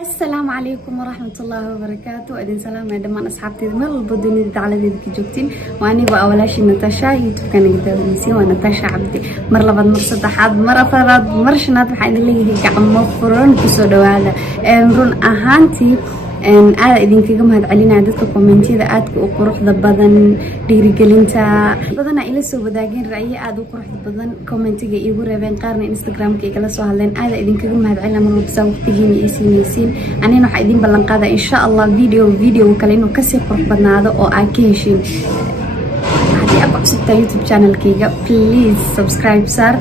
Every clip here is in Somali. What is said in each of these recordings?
السلام عليكم ورحمة الله وبركاته. أدين سلام يا دمان أصحابتي مر البدوني على ذيك جوكتين وأنا بأولاشي نتاشا يوتيوب كان قدام نسي ونتاشا عبدي مر لبض مر صدحات مر فراد مر شنات بحين اللي هيك عم مفرون كسودو هذا رون أهانتي aad idinkaga mahad celinaa dadka commentyada aadka u quruxda badan dhiirigelinta badana ila soo wadaageen ra'yi aad u quruxda badan commentiga iigu reebeen qaarna instagramka igala soo hadleen aad idinkaga mahad celinaa mar walba waqtigiina ii siinaysiin anina waxa idin ballan qaadaa insha Allah video kale inuu ka sii qurux badnaado oo aad ka heshiin haddii aad cusubtaa YouTube channelkayga please subscribe sar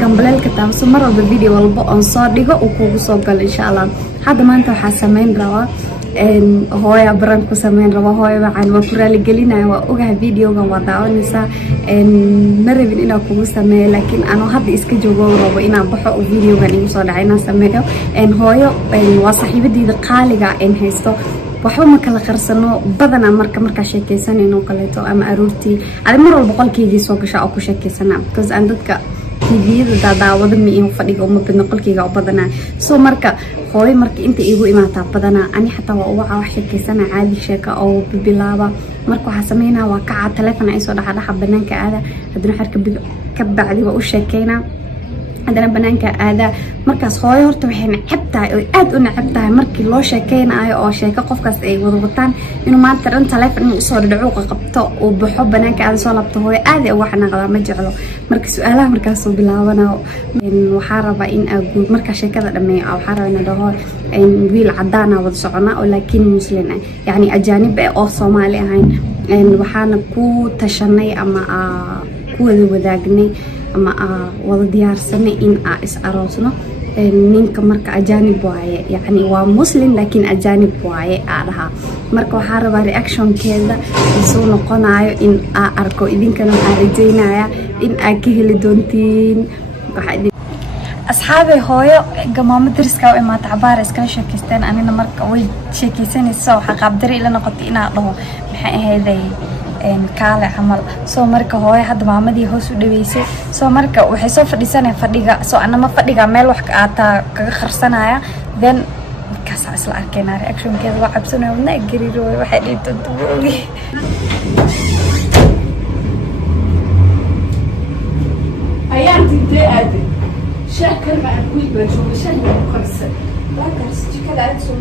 gambaleelka taabso mar walba video walba on soo dhigo uu kugu soo galo insha Allah hadda maanta waxaa sameyn rabaa hooyo baran ku sameyn rabo hooyo waxaan waa ku raali gelinayaa waa ogahay videogan waa daawanaysaa ma rabin inaan kugu sameeyo laakiin aan hadda iska joogo rabo inaan baxo oo videogan igu soo dhacay inaan sameeyo hooyo waa saaxiibadeyda qaaliga haysto waxba ma kala qarsano badana marka sheekeysanayno kaleeto ama aroortii aad mar walba qolkeygii soo gashaa oo ku sheekeysana because aan dadka fiidiyada daawada ma iyo fadhiga uma badna qolkeyga u badana soo marka hooyo marka inta iigu imaataa badana ani xataa waa uga wax sheekeysana caadi sheeka oo bilaaba marka waxa sameynaa waa kaca telefoon ay soo dhaxa banaanka aada hadana xarka ka bacdi waa u sheekeynaa hadana banaanka aada markaas hooyo horta waxay nacabtahay oo aad u nacabtahay markii loo sheekeynayo oo sheeko qofkaas ay wada wataan inuu maanta dhan telefoon inuu soo dhaco qabto oo baxo banaanka aada soo labto hooyo aad ay wax naqda ma jeclo marka su'aalaha markaas soo bilaabana waxaa rabaa in aad marka sheekada dhameeyo waxaa rabaa in dhaho wiil cadaan ah wada socona oo laakiin muslim ah yani ajaanib oo Soomaali ahayn waxaana ku tashanay ama ku wada wadaagnay ama wada diyaarsanay in is aroosno ninka marka ajaanib waaye yani waa muslim laakiin ajaanib waaye aadaha marka waxaa rabaa reactionkeeda soo noqonayo in arko idinkana waxaan rajaynayaa in aad ka heli doontiin asxaabe hooyo gamaamo dariska oo imaata cabaar iska sheekeysteen anina marka way sheekeysanaysaa waxa qaabdari ila noqotay inaa dhaho maxay ahayday kaale camal soo marka hooyo hadda maamadii hoos u dhaweysay soo marka waxay soo fadhiisanay fadhiga soo anama fadhiga meel wax aata kaga qarsanaya then markaas isla arkayna reactionkeeda waa cabsanayo wadna gariiro waxay dhigto duugi ayaan tidee aad sheekar ma ku baajo sheekar ku qarsan waa kaas jikada aad soo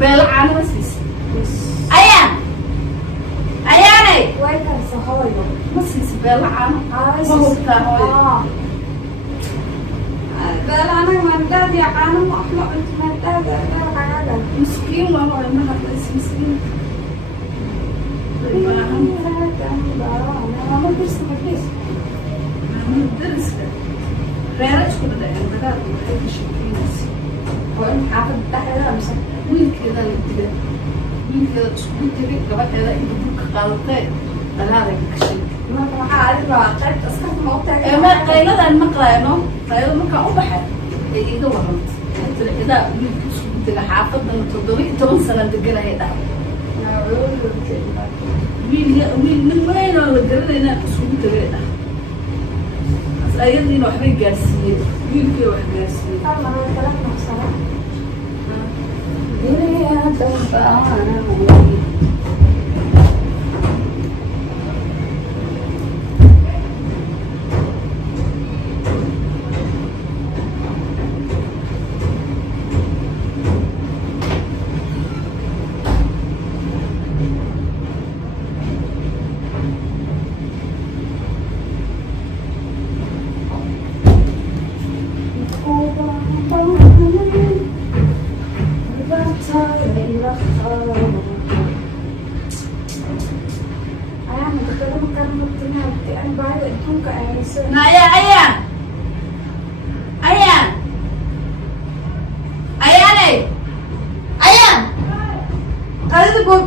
beel caanasis ayaan ayaanay way kaas hooyo ma siis beel caano ma hubtaa beel caano ma dad ya caano ma ahla inta dad caano miskiin waa hooyo ma hadla miskiin ma dirsa ma درس ريرج كل ده ده ده شكلينس وين حافظ تحت مش وين كده كده وين كده شو تبي كمان كده يدوك غلطة هذا كشيء ما عارف قاعد أسكت موقع ما قيل ده المقرأ إنه قيل ممكن أبحر إذا ورمت إذا شو تبي حافظ إنه تضوي تمن سنة تقرأ هذا وين من وين ولا قرأ هنا شو تبي ده ayadii waxbay gaarsiiyeen wiilkii wax gaarsiiyeen ama kala nafsana ilaa dambana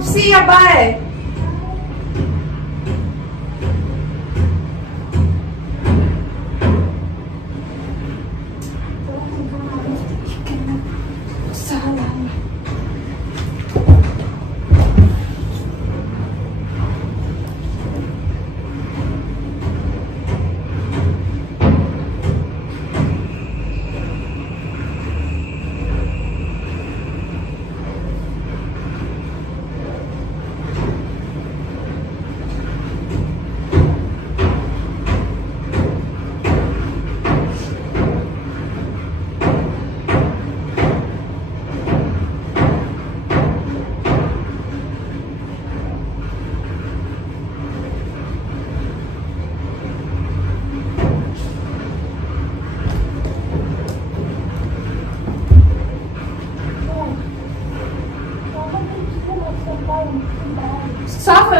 See you, bye.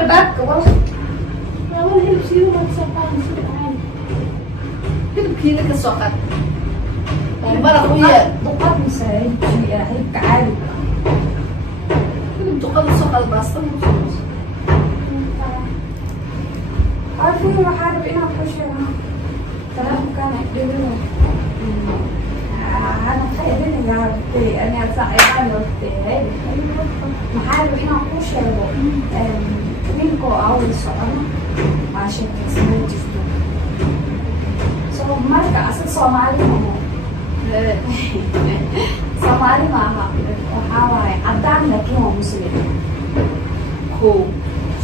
albaabka wala wala hilibkiida waa kasoo qaadan sida caadi hilibkiida ka soo qaad maraq u yeel duqad mise hilibka caadi hilib duqada soo qaad baasta عارفين ما حارب إنا بحشرها تمام كان يقدرون أنا خيرين عرفتي أنا صعيبان وقتي هاي ما حارب إنا بحشرها منكو أول صعبة عشان تسمعي جسدك سو مركا أصل صومالي ماما صومالي معها وحاواي عدان لكن هو مسلم هو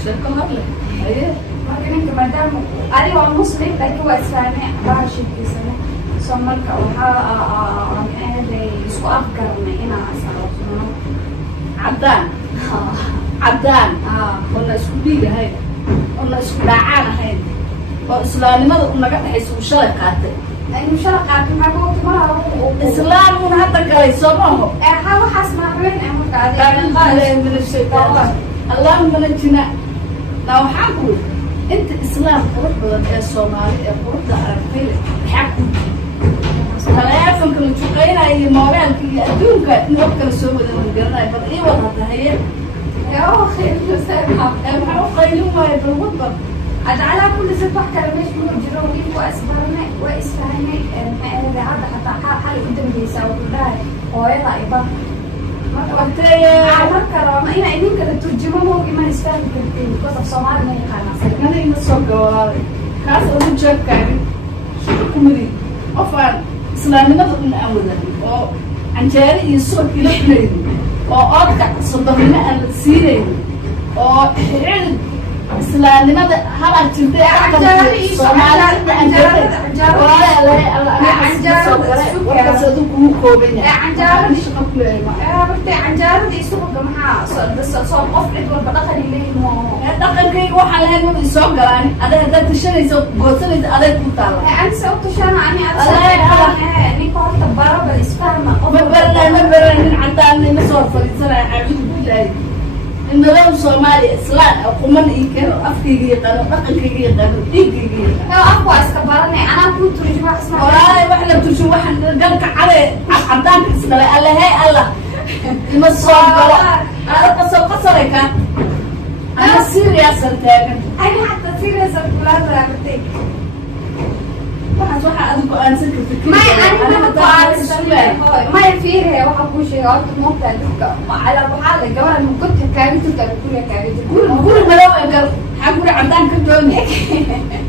شكرا لك أيه marka ninka maadaama ani waa muslim laakiin waa islaamay baashikiisana soo marka waxaa isku afgarnay inaan asarosno caddaan caddaan oo la isku dhiig ahayn oo la isku dhaacaan ahayn oo islaamnimada naga dhexaysa uu shalay qaatay aynu shalay qaatay maxaa islaamuna hadda galay soo maaho waxaas maaweyn marka allahuma najina naa waxaan ku انت اسلام قروح بدن يا صومالي يا قروح ده عرفتي حكوا تلافن كانوا تشقينا هي موبايل كي ادونك نوكل سو بدن غيرنا بدي وضعها هي يا اخي سامحه ما قيلوا ما بالوضع اجعل كل صبح كلمش من جروني واسبرنا واسفهني هذا حتى حل قدام بيساوي كلها هويدا ايضا marka ina idinka la turjumo moogi ma isfahmi kartiin because of Soomaali ma yaqaanaa kana ina soo gawaaday kaas oo joogkaaga kumidi qofaan islaamnimada u naawadan oo canjeero iyo soor kila xilay oo oodka sodomina aan la siinay oo xil islaamnimada hala jirtay canjeero iyo Soomaali canjeero وكذا كم كوبين عنجارة شقق لهم بتاع عنجارة يسوق جماعة صار قف عدول بدخل الليل مو دخل كي وحلا هنو يسوق جراني هذا تشري يسوق قوتين هذا كتار أنا سوق تشري أنا أتصل نيكون تبارة بالإسفار ما برنا عندنا نصور فريسنا عبيد بالله إنه لو Soomaali إسلام أو قمن يكير أفكي يقانو أقل كي يقانو إيجي لا أقوى استبارني أنا كنت رجوع اسمع ولا واحدة بتشوف واحد قالك على عدان كسر الله هاي الله المصاب أنا قصرك أنا سيريس التاجر أنا حتى سيريس الكلام رابطك واحد أذكر أنسك ما أنا ما بعرف ما يفيره وحبوش يقعد موقع على بحال الجوال من كنت كارثة كل كارثة ما لو أجر حقول عندنا كدوني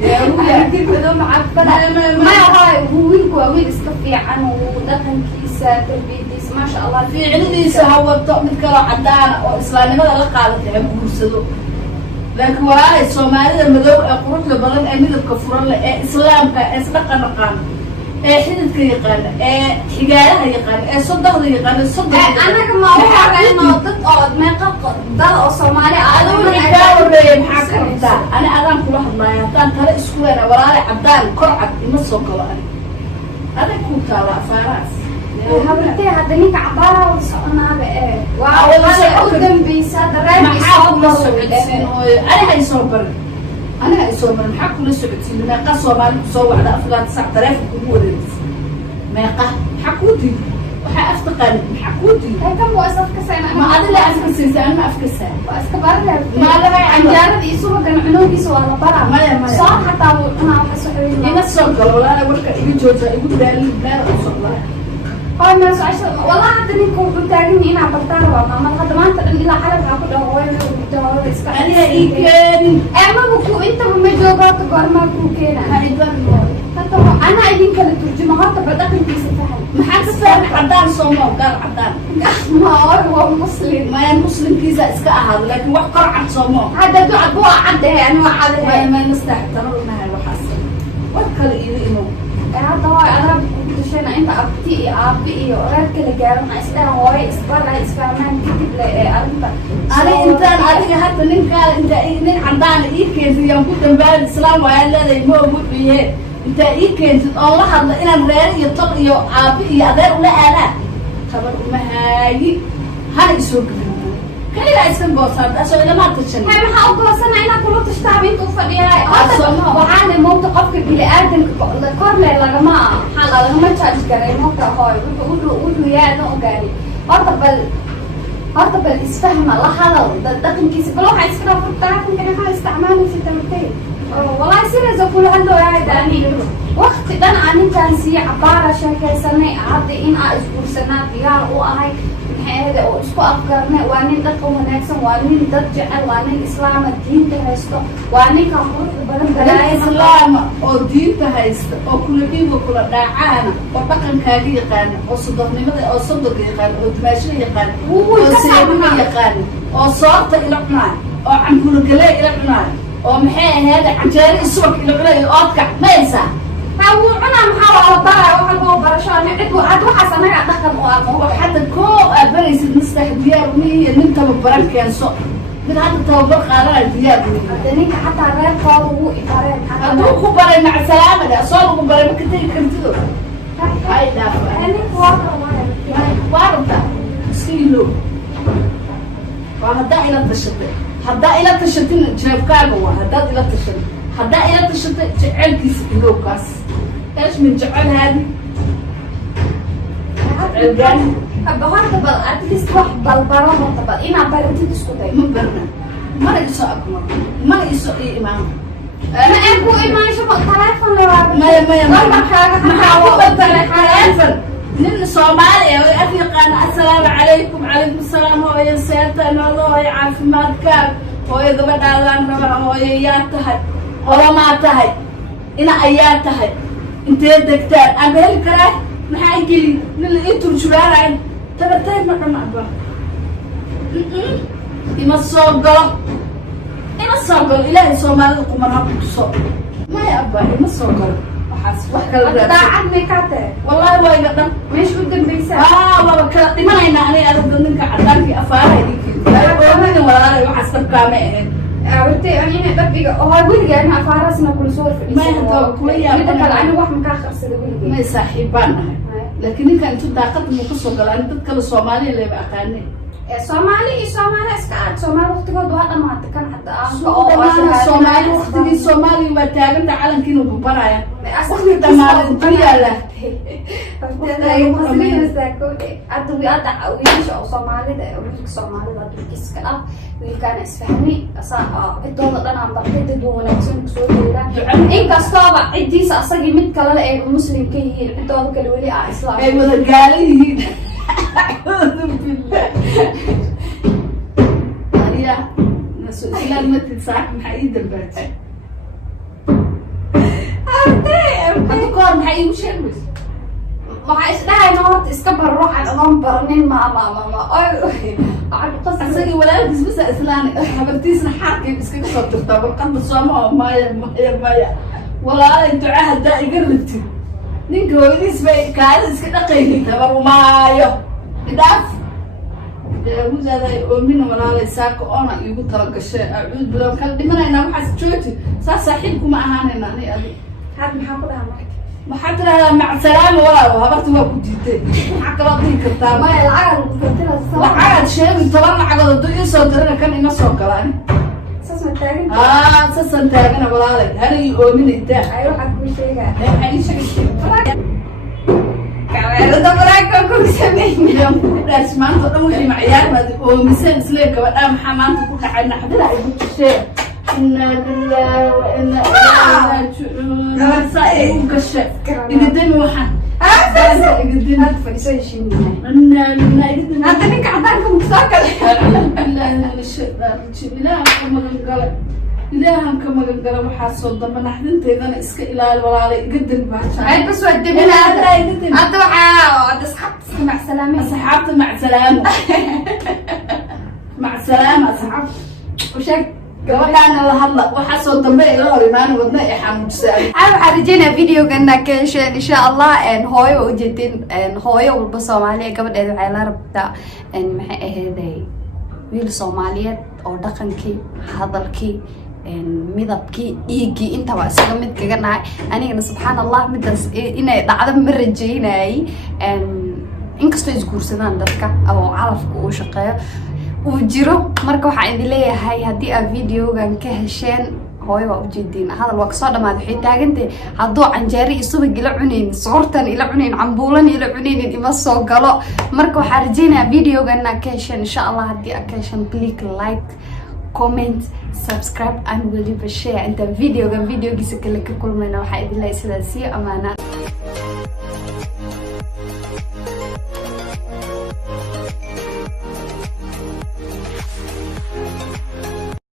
يا رويا كده بدون عفنا ما هاي هو وين استفي عنه ودخل كيسة تربيتي ما شاء الله في عندي سهوا الطقم كلا عندنا وإسلامي ماذا لقى لتعب برسلو لكن وهاي الصومالي المدو قروح لبلان أميد الكفران إسلام كإسلام قنقان حدث يقال حجارها يقال صدق يقال صدق أنا كما أقول إنه تقعد ما قط ضل الصومالي أنا أدام كل واحد ما يهتم ترى إسكوينا وراء عبدان كرعب يمسوا كواني هذا كوتا فراس هبرتي هذا نيك عبارة وصلنا بإيه وأنا قدام بيساد الرأي أنا هاي صوبر أنا هاي صوبر محق كل السعوديين ما قصوا بالك صوا على أفلات 9000 كمورة ما قه حكودي وحأفتقر حكودي كم وأسف كسانة ما أدري لا أسف كسانة ما أفكسها وأسكبر ما لها عنجارة يسوق كان عنو بيسوا على برا ما صار حتى أنا أحسن هنا الصقر ولا أنا أقول لك يجي جوزا يقول ده لا أصلا هاي ناس عشان والله حتى نكون بتاعيني هنا بطارة ما الخدمات إلا حلب هاخد هواي وبتوه بس أنا إيكين أما بكو أنت بمجوبات قرما كوكينا أنا أيدين كانت ترجمة هذا بدأت تيسفها محاكس فهم عدان صومه وقال عدان ما هو مسلم ما مسلم كيزا إسكا هذا لكن وحقر عن صومه هذا دعاء بوا عده يعني وعده ما نستحترمها وحسن وكل إيده هذا هو أنا عشان أنت أبتي ورك اللي جارنا إسلام هواي إسبار إسفهمان كتب أنا إنسان أنا حتى نقال أنت نين عندنا كيف يوم كنت مبارك الإسلام وعلى ذا يموت بيه أنت كنت الله هذا إن الرجال يطلع أبي أدار ولا أنا خبر ما هاي سوق kaliya iska goosan asoo ila ma tashan hay maxaa u goosana inaa kula tashtaa inta u fadhiyaa waxaan moogta qofka bini'aadanka korle lagama charge garay moogta hooy wuxuu yaada u gaari horta bal isfahma la hadal dhaqankiisa bal waxaa iska dhaafur telefonkan maxaa isticmaalaysa tamatay wallahi sidaas oo kula hadloo ahayd ani waqti dhan anintaan sii cabaara sheekaysanay hadda in aan isguursanaa diyaar u ahay maxay oo isku afgarnay waa nin dhaqan wanaagsan waa nin dad jecel waa nin islaama diinta haysto waa ninka quruxda badan balaa islaama oo diinta haysta oo kula dhiibo kula dhaacaana oo dhaqankaaga yaqaana oo soddonnimada oo sodonka yaqaana oo dumaashada yaqaana oo seediga yaqaana oo soorta ila cunaayo oo cambuurgalee ila cunaayo oo maxay ahayd canjeero isubag ila cunaayo oodkac maysaa هو أنا محاولة طالع وحلو برشان عدو حسن أنا أدخل وحتى كو أبرز المستح ديار مية نمت ببرك يا سو من هذا التوبر قرار ديار دنيك حتى غير قالوا إفراد حتى أدوك برا مع سلامة يا صار برا ما كنت كنتلو هاي دافع أنا قوارة قوارة سيلو وهدا إلى التشتت هدا إلى التشتت شايف كاغو هدا إلى التشتت هدا إلى التشتت جعل كيس لوكاس ايش من جعل هذه الجان بهارت بل أتليست واحد بالبرامة بل إنا برمتي تسكتي من برنا ما يسوى أكمل ما يسوى إمام أنا أبو إمام شو التلفون لو ما حاجة التلفون من الصومالي أفريقيا السلام عليكم عليكم السلام هو ينسيتنا الله يعرف ما كان هو يقبل على أنه هو ياتهي ولا ما تهي إنا أياتهي انت دكتور أنا هالكره محاجي من اللي انتوا شوارعين تبتاي ما كان أبغى إما الصقر إلهي صومال القمر هبطوا ما يأبى إما الصقر وحاس وحكى ده عمي كاتة والله ما يقدر مش قدام بيسا والله كلا ما أنا أنا ضمنك عدانك أفارة ديك أنا ولا وحسب كامل عرفتي أنا دبي هو ولي أنا فارسنا كل صور في ما يهدو كويا إذا كان أنا واحد مكاخر سيد ولي ما يصاحبنا لكن إن كان تداقت مقصود قال أنا تتكلم الصومالي اللي بأقاني Somali اسكاد Somali وقتها دوها ما كان حتى Somali وقتها Somali وتاجم تعلم كينو ببرايا وقت تمام الدنيا له مسلمين استاكل أدوي أدع ويش أو Somali ده ويش Somali ده دوكيس كلا ويكان إسفهمي أصلا الدولة ده أنا بقيت دونا نسون سوريا إن كاستوبا عدي سأصجي مت كلا إيه مسلم كي الدولة كلولي إسلام إيه مذكرين يا إلى المتن ساعة محيي دربات أتوقع محيي وش يلبس وعايش ده نقط إسكبر روح على أمام برنين ما عاد قصة سجى ولا يلبس بس إسلامي حبرتيس نحاكي بس كده صرت تطبق قبل الصومة مايا ولا أنت عهد ده يقربتي نيجي وليس بي كايس كده قيمة تبغى مايا إداف وزادا يؤمن ولا ليساك أنا يقول ترى الشيء أعود بلون كان دمنا أنا محس شوتي صاحبكم أهاننا أنا أبي هاد محاولها معك ما حد لها مع سلامة ولا وهبرت ما كنت حتى لا تيجي كتاب ما العقل قلتلها الصوت العقل شيء طبعا عقل الدنيا صدرنا كان إنه سوكلاني أساس متاجن أساسا تاجنا ولا لك هل يؤمن أنت أيوة حكوا شيء أي شيء كمان ده براك كل سمين اليوم لاش ما أنت تقولي معيار ما ومثال سليك وأنا محمد تقول عنا حد لا يقول شيء إن لله وإن إليه راجعون كشف يقدم وحن يقدم هاد فيسوي شيء إن يقدم هذا نيك عبالكم مستقل لا لا إلههم كما قال وحاسو ضمن نحن تيذنا إسك إلى الوالي قدم باشا هاي بس ودي من هذا هذا وحا أصحابت مع السلامة أصحابت مع سلامة مع سلامة أصحابت وشك gabadhaan la hadla waxa soo dambe ila hor imaan wadna ay xamuujisay waxaan rajaynayaa videogan ka hesheen insha Allah hooyo u jeedin hooyo walba Soomaaliya gabadheeda waxay la rabtaa maxay ahaydey wiil Soomaaliyeed oo dhaqankii hadalkii midabkii dhiigii intaba isaga mid kaga nahay anigana subxaanallah midaas inay dhacdo ma rajaynay inkastoo isguursadaan dadka oo calafka uu shaqeeyo uu jiro marka waxa idin leeyahay hadii aad videogan ka hesheen hooyo waa ujeedin hadal waa kasoo dhamaad waxay taagantay hadduu canjeero iyo subag ila cunayn soortan ila cunayn cambuulan ila cunayn ima soo galo marka waxa rajaynayaa videogan ka hesheen insha Allah hadii aad ka hesheen click like comment subscribe and will you share inta videogan videogiisa kale ka kulmayna waxa idin leeyahay sidaas iyo amaana